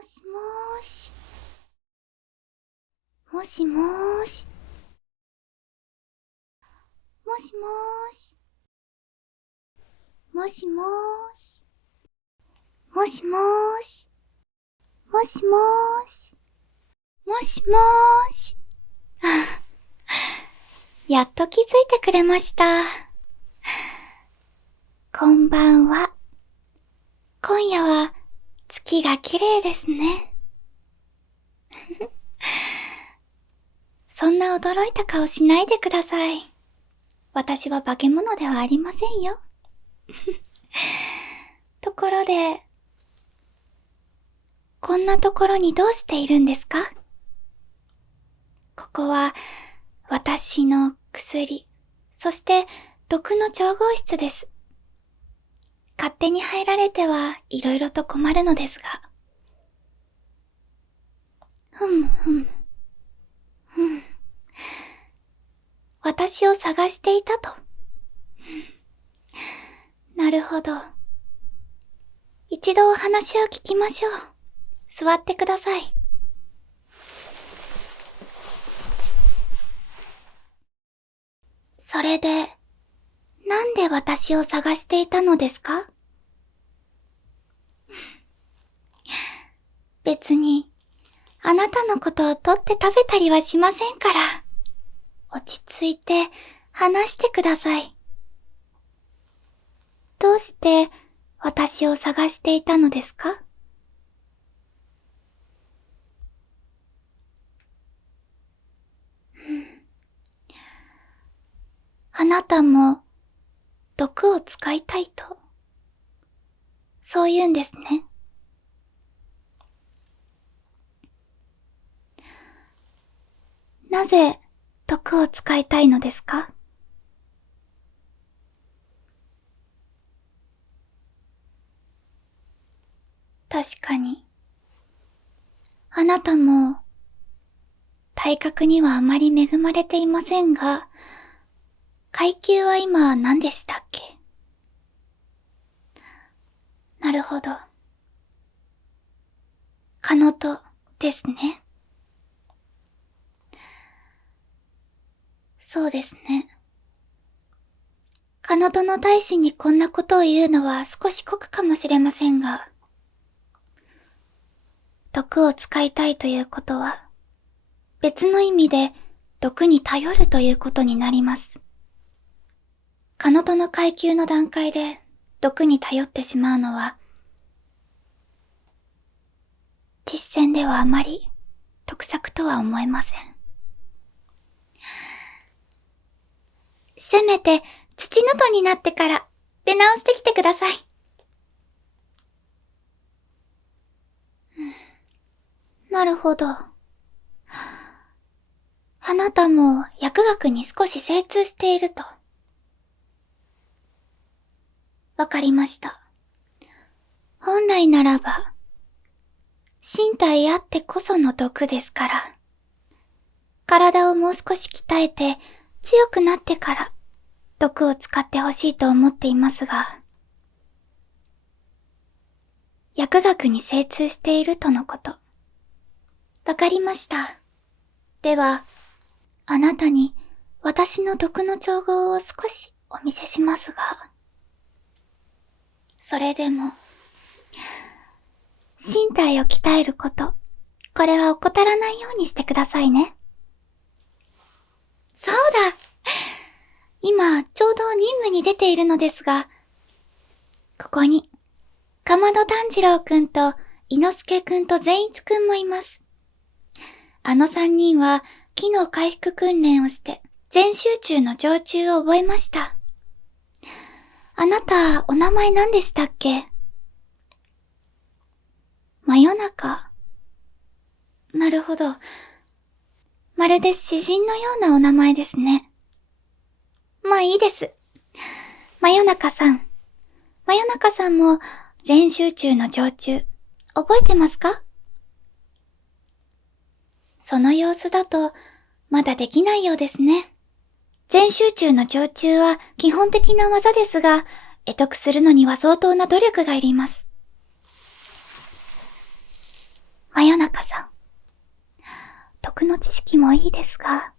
もしもーし。もしもーし。もしもーし。もしもーし。もしもーし。もしもーし。もしもーし。やっと気づいてくれました。こんばんは。今夜は月が綺麗ですね。そんな驚いた顔しないでください。私は化け物ではありませんよ。ところで、こんなところにどうしているんですか？ここは私の薬、そして毒の調合室です。勝手に入られてはいろいろと困るのですが。ふんふん。ふん。私を探していたと。なるほど。一度お話を聞きましょう。座ってください。それで、なんで私を探していたのですか？別に、あなたのことを取って食べたりはしませんから。落ち着いて話してください。どうして私を探していたのですか？あなたも毒を使いたいと、そう言うんですね。なぜ毒を使いたいのですか？確かに、あなたも体格にはあまり恵まれていませんが、階級は今何でしたっけ？なるほど。カノトですね。そうですね。カノトの大使にこんなことを言うのは少し酷かもしれませんが、毒を使いたいということは、別の意味で毒に頼るということになります。カノトの階級の段階で毒に頼ってしまうのは、実践ではあまり得策とは思えません。せめて土のとになってから出直してきてください。なるほど。あなたも薬学に少し精通していると。わかりました。本来ならば、身体あってこその毒ですから、体をもう少し鍛えて強くなってから毒を使ってほしいと思っていますが、薬学に精通しているとのこと。わかりました。では、あなたに私の毒の調合を少しお見せしますが、それでも、身体を鍛えること、これは怠らないようにしてくださいね。そうだ！今、ちょうど任務に出ているのですが、ここに、かまど炭治郎くんと、伊之助くんと善逸くんもいます。あの3人は、機能回復訓練をして、全集中の常駐を覚えました。あなた、お名前何でしたっけ？真夜中。なるほど。まるで詩人のようなお名前ですね。まあいいです。真夜中さん。真夜中さんも全集中の常駐、覚えてますか？その様子だと、まだできないようですね。全集中の常駐は基本的な技ですが、得得するのには相当な努力がいります。真夜中さん。毒の知識もいいですが、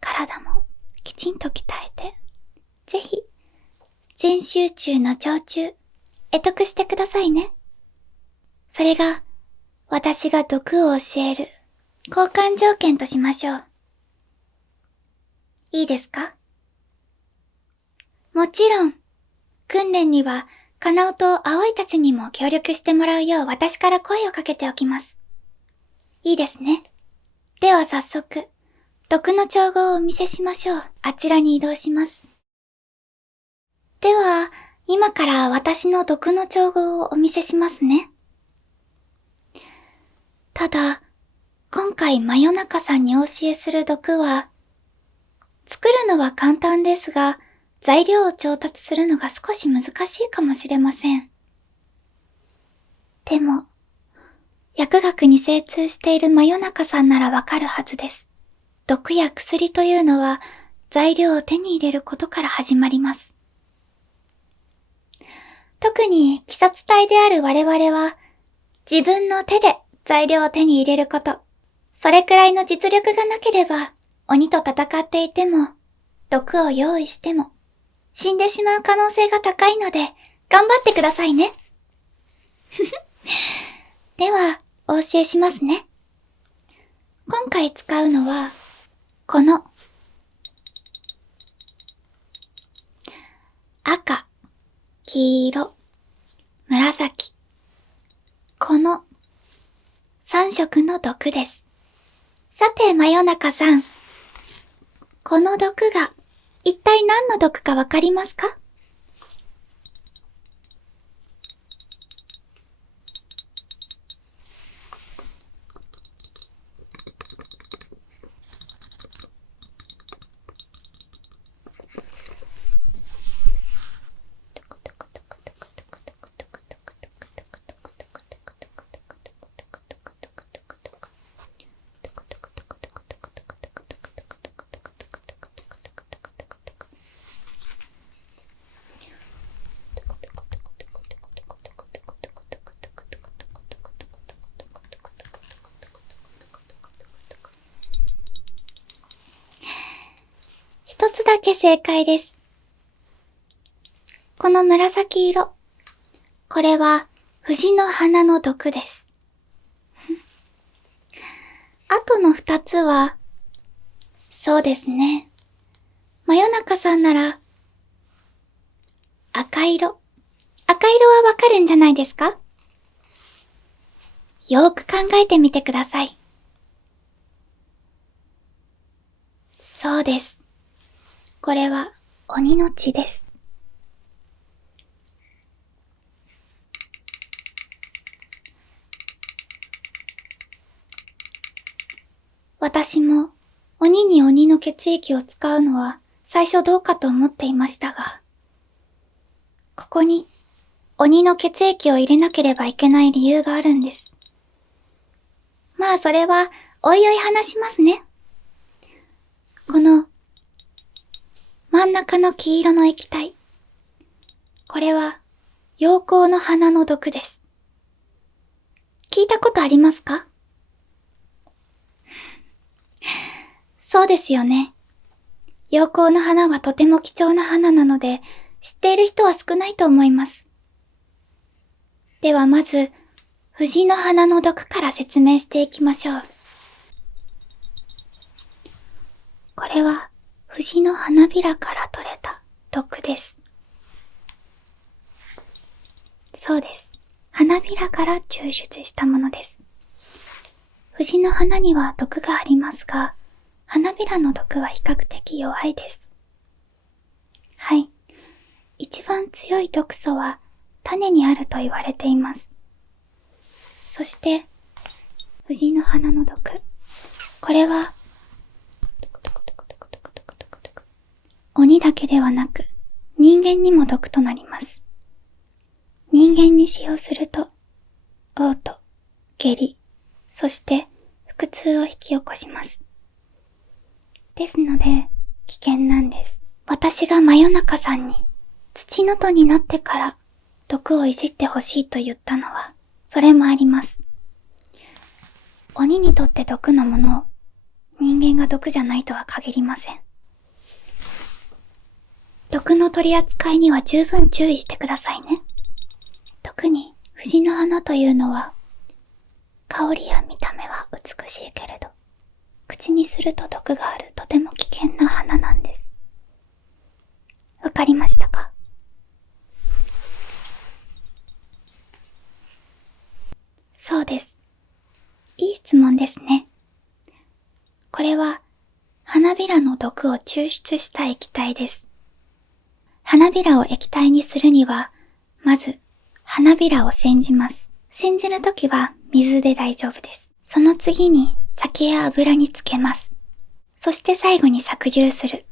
体もきちんと鍛えて、ぜひ、全集中の常駐、得得してくださいね。それが、私が毒を教える、交換条件としましょう。いいですか？もちろん、訓練には、カナオと葵たちにも協力してもらうよう私から声をかけておきます。いいですね。では早速、毒の調合をお見せしましょう。あちらに移動します。では、今から私の毒の調合をお見せしますね。ただ、今回真夜中さんにお教えする毒は、作るのは簡単ですが、材料を調達するのが少し難しいかもしれません。でも、薬学に精通している真夜中さんならわかるはずです。毒や薬というのは材料を手に入れることから始まります。特に鬼殺隊である我々は、自分の手で材料を手に入れること、それくらいの実力がなければ、鬼と戦っていても、毒を用意しても、死んでしまう可能性が高いので、頑張ってくださいね。では、お教えしますね。今回使うのは、この、赤、黄色、紫。この3色の毒です。さて、真夜中さん。この毒が一体何の毒かわかりますか？一つだけ正解です。この紫色。これは藤の花の毒です。あとの二つは、そうですね。真夜中さんなら、赤色。赤色はわかるんじゃないですか？よーく考えてみてください。そうです。これは鬼の血です。私も鬼に鬼の血液を使うのは最初どうかと思っていましたが、ここに鬼の血液を入れなければいけない理由があるんです。まあそれはおいおい話しますね。この真ん中の黄色の液体。これは陽光の花の毒です。聞いたことありますか？そうですよね。陽光の花はとても貴重な花なので、知っている人は少ないと思います。ではまず、藤の花の毒から説明していきましょう。これは藤の花びらから取れた毒です。そうです。花びらから抽出したものです。藤の花には毒がありますが、花びらの毒は比較的弱いです。はい。一番強い毒素は種にあると言われています。そして、藤の花の毒。これは、鬼だけではなく、人間にも毒となります。人間に使用すると、嘔吐、下痢、そして腹痛を引き起こします。ですので、危険なんです。私が真夜中さんに、土の戸になってから、毒をいじってほしいと言ったのは、それもあります。鬼にとって毒のものを人間が毒じゃないとは限りません。毒の取り扱いには十分注意してくださいね。特に藤の花というのは、香りや見た目は美しいけれど、口にすると毒があるとても危険な花なんです。わかりましたか？そうです。いい質問ですね。これは、花びらの毒を抽出した液体です。花びらを液体にするには、まず、花びらを煎じます。煎じるときは水で大丈夫です。その次に酒や油につけます。そして最後に搾乳する。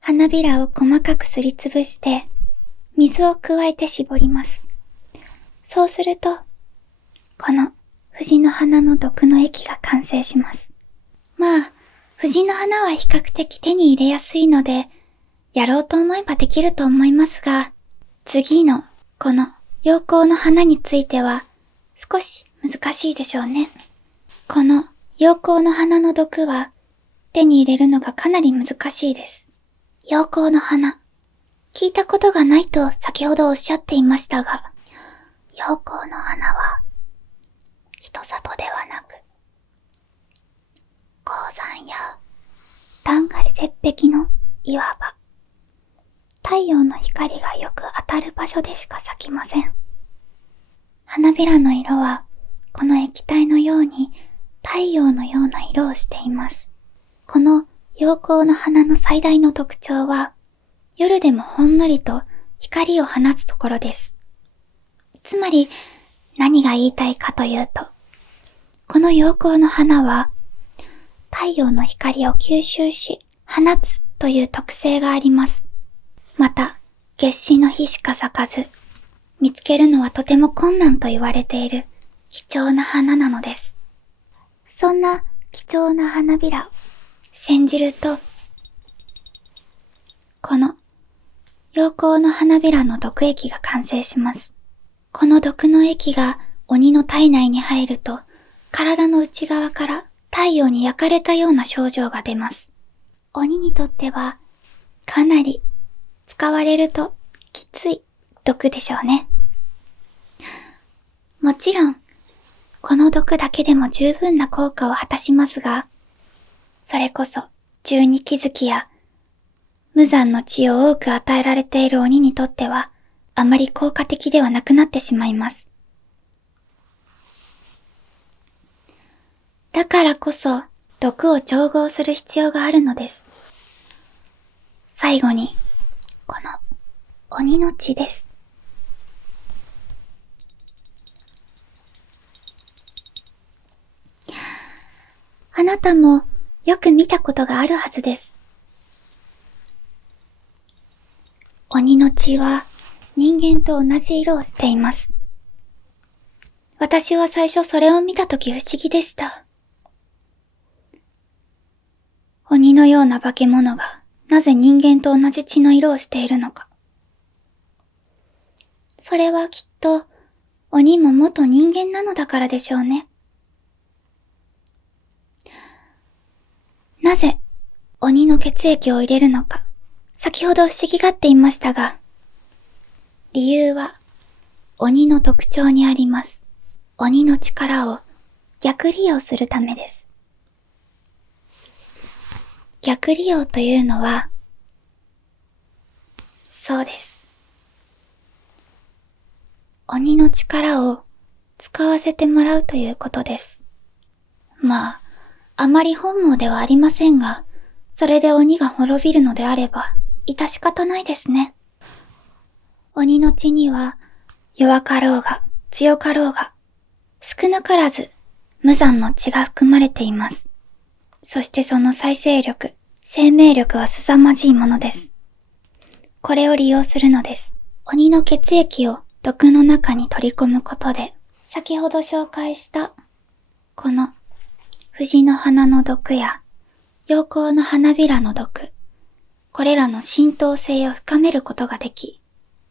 花びらを細かくすりつぶして、水を加えて絞ります。そうすると、この藤の花の毒の液が完成します。まあ、藤の花は比較的手に入れやすいので、やろうと思えばできると思いますが、次のこの陽光の花については少し難しいでしょうね。この陽光の花の毒は手に入れるのがかなり難しいです。陽光の花、聞いたことがないと先ほどおっしゃっていましたが、陽光の花は人里ではなく、高山や断崖絶壁の岩場、太陽の光がよく当たる場所でしか咲きません。花びらの色はこの液体のように太陽のような色をしています。この陽光の花の最大の特徴は、夜でもほんのりと光を放つところです。つまり何が言いたいかというと、この陽光の花は太陽の光を吸収し放つという特性があります。また、夏至の日しか咲かず、見つけるのはとても困難と言われている貴重な花なのです。そんな貴重な花びらを煎じると、この陽光の花びらの毒液が完成します。この毒の液が鬼の体内に入ると、体の内側から太陽に焼かれたような症状が出ます。鬼にとってはかなり使われるときつい毒でしょうね。もちろん、この毒だけでも十分な効果を果たしますが、それこそ十二鬼月や無残の血を多く与えられている鬼にとってはあまり効果的ではなくなってしまいます。だからこそ毒を調合する必要があるのです。最後に、この鬼の血です。あなたもよく見たことがあるはずです。鬼の血は人間と同じ色をしています。私は最初それを見たとき不思議でした。鬼のような化け物がなぜ人間と同じ血の色をしているのか。それはきっと鬼も元人間なのだからでしょうね。なぜ鬼の血液を入れるのか、先ほど不思議がっていましたが、理由は鬼の特徴にあります。鬼の力を逆利用するためです。逆利用というのは、そうです。鬼の力を使わせてもらうということです。まあ、あまり本望ではありませんが、それで鬼が滅びるのであれば、致し方ないですね。鬼の血には、弱かろうが強かろうが、少なからず無残の血が含まれています。そしてその再生力、生命力は凄まじいものです。これを利用するのです。鬼の血液を毒の中に取り込むことで、先ほど紹介したこの藤の花の毒や陽光の花びらの毒、これらの浸透性を深めることができ、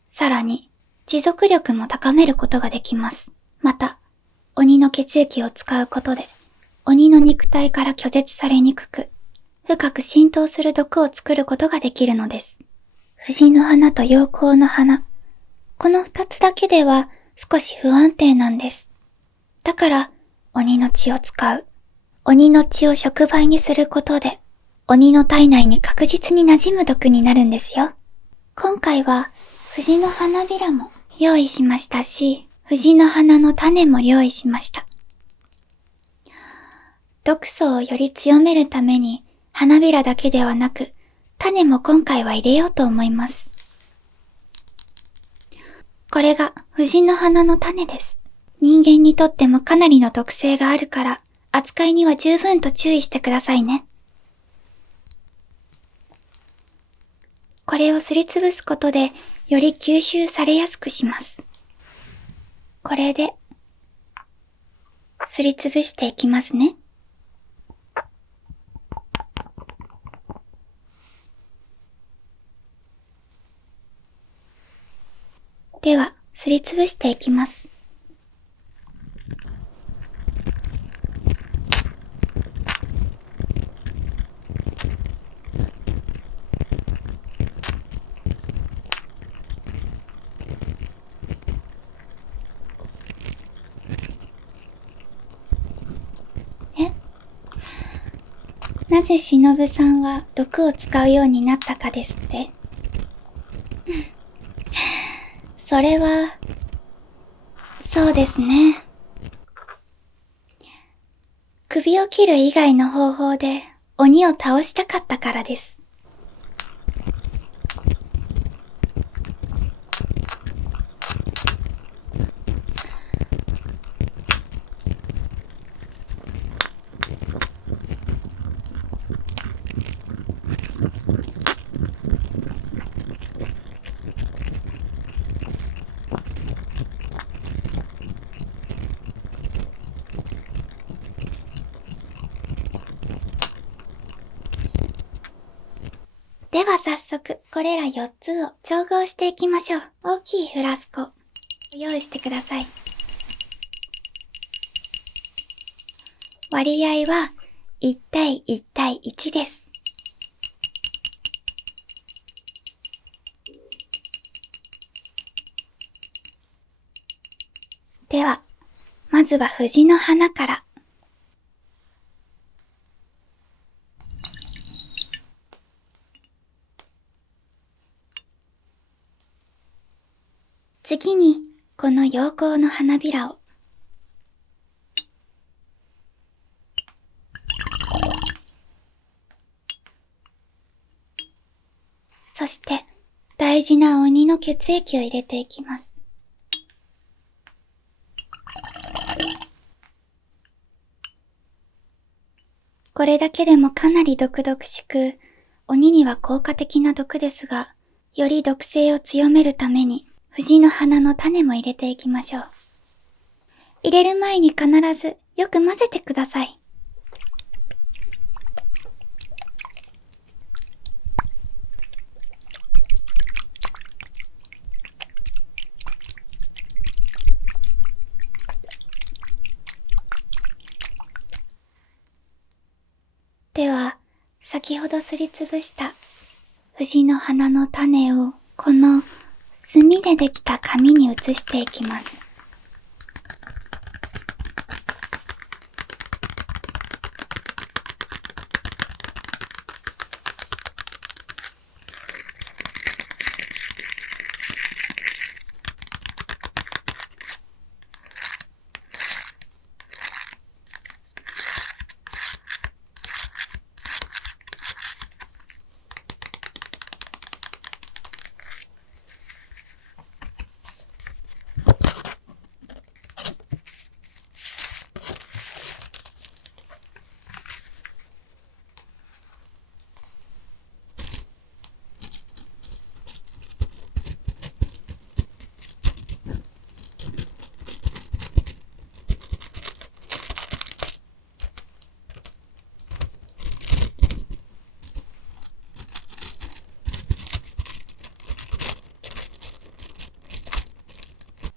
さらに持続力も高めることができます。また、鬼の血液を使うことで鬼の肉体から拒絶されにくく、深く浸透する毒を作ることができるのです。藤の花と陽光の花、この二つだけでは少し不安定なんです。だから、鬼の血を使う。鬼の血を触媒にすることで、鬼の体内に確実に馴染む毒になるんですよ。今回は、藤の花びらも用意しましたし、藤の花の種も用意しました。毒素をより強めるために、花びらだけではなく、種も今回は入れようと思います。これが藤の花の種です。人間にとってもかなりの毒性があるから、扱いには十分と注意してくださいね。これをすりつぶすことで、より吸収されやすくします。これで、すりつぶしていきますね。では、すりつぶしていきます。なぜしのぶさんは毒を使うようになったかですって？それは、そうですね。首を切る以外の方法で鬼を倒したかったからです。では早速、これら4つを調合していきましょう。大きいフラスコ、用意してください。割合は1対1対1です。では、まずは藤の花から。次に、この陽光の花びらを。そして、大事な鬼の血液を入れていきます。これだけでもかなり毒々しく、鬼には効果的な毒ですが、より毒性を強めるために、藤の花の種も入れていきましょう。入れる前に必ずよく混ぜてください。では、先ほどすりつぶした藤の花の種をこの炭でできた紙に移していきます。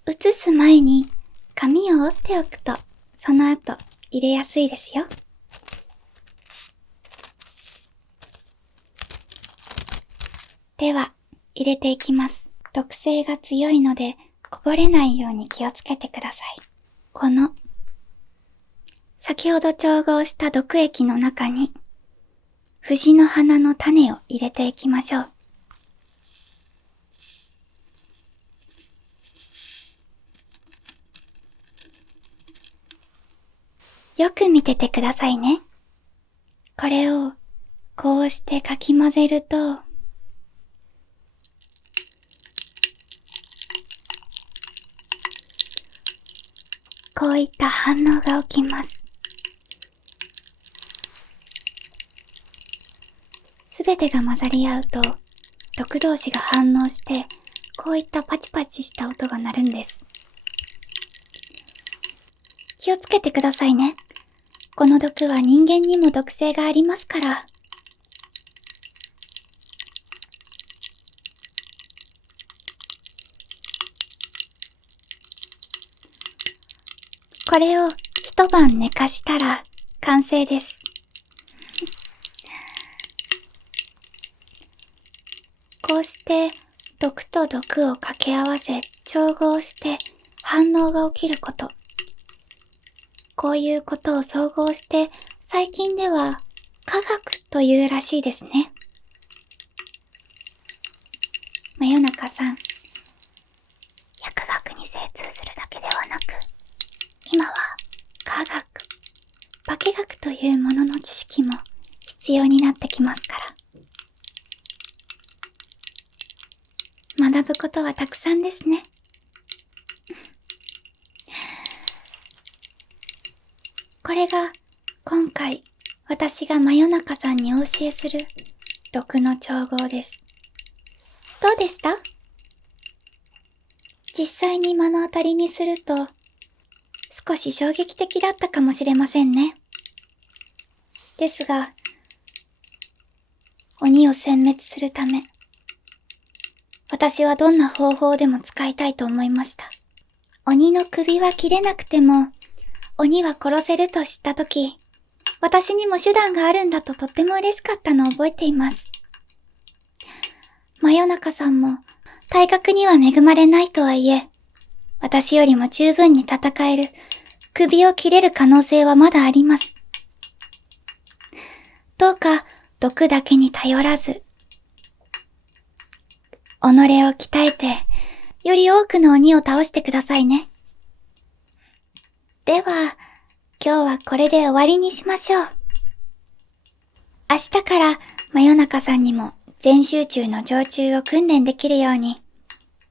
移す前に紙を折っておくと、その後入れやすいですよ。では、入れていきます。毒性が強いので、こぼれないように気をつけてください。この、先ほど調合した毒液の中に、藤の花の種を入れていきましょう。よく見ててくださいね。これを、こうしてかき混ぜると、こういった反応が起きます。すべてが混ざり合うと、毒同士が反応して、こういったパチパチした音が鳴るんです。気をつけてくださいね。この毒は人間にも毒性がありますから。これを一晩寝かしたら完成です。こうして毒と毒を掛け合わせ調合して反応が起きること。こういうことを総合して最近では科学というらしいですね。真夜中さん、薬学に精通するだけではなく、今は科学、化学というものの知識も必要になってきますから。学ぶことはたくさんですね。これが今回私が真夜中さんにお教えする毒の調合です。どうでした？実際に目の当たりにすると少し衝撃的だったかもしれませんね。ですが、鬼を殲滅するため、私はどんな方法でも使いたいと思いました。鬼の首は切れなくても、鬼は殺せると知ったとき、私にも手段があるんだととっても嬉しかったのを覚えています。真夜中さんも、体格には恵まれないとはいえ、私よりも十分に戦える、首を切れる可能性はまだあります。どうか、毒だけに頼らず、己を鍛えて、より多くの鬼を倒してくださいね。では、今日はこれで終わりにしましょう。明日から真夜中さんにも全集中の常駐を訓練できるように、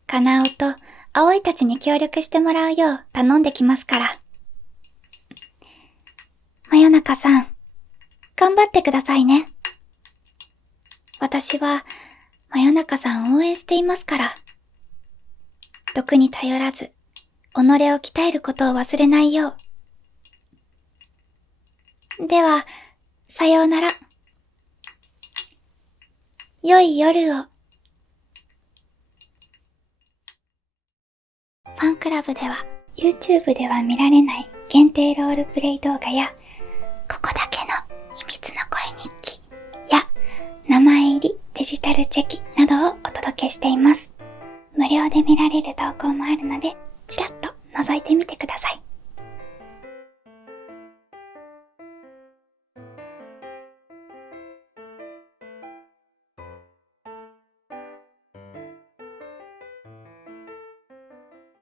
かなおと葵たちに協力してもらうよう頼んできますから。真夜中さん、頑張ってくださいね。私は真夜中さんを応援していますから。毒に頼らず、己を鍛えることを忘れないよう。では、さようなら。良い夜を。ファンクラブでは YouTube では見られない限定ロールプレイ動画や、ここだけの秘密の声日記や名前入りデジタルチェキなどをお届けしています。無料で見られる投稿もあるので、ちらっと覗いてみてください。